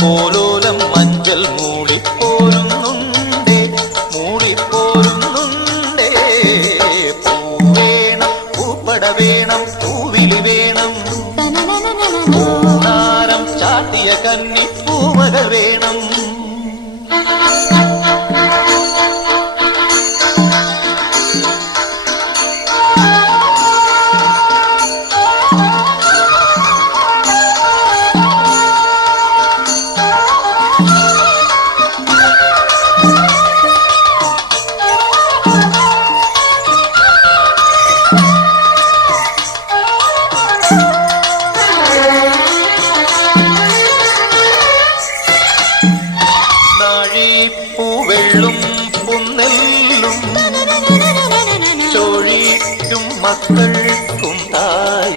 പോലോലം മഞ്ചൽ മൂളിപ്പോരുന്നുണ്ടേ മൂളിപ്പോരുന്നുണ്ടേ. പൂവേണം പൂപ്പട വേണം പൂവിളി വേണം പൂനാരം ചാട്ടിയ കന്നി പൂമകൾ വേണം. പൂവെള്ളും പുന്നെല്ലും ചോഴിക്കും മക്കൾ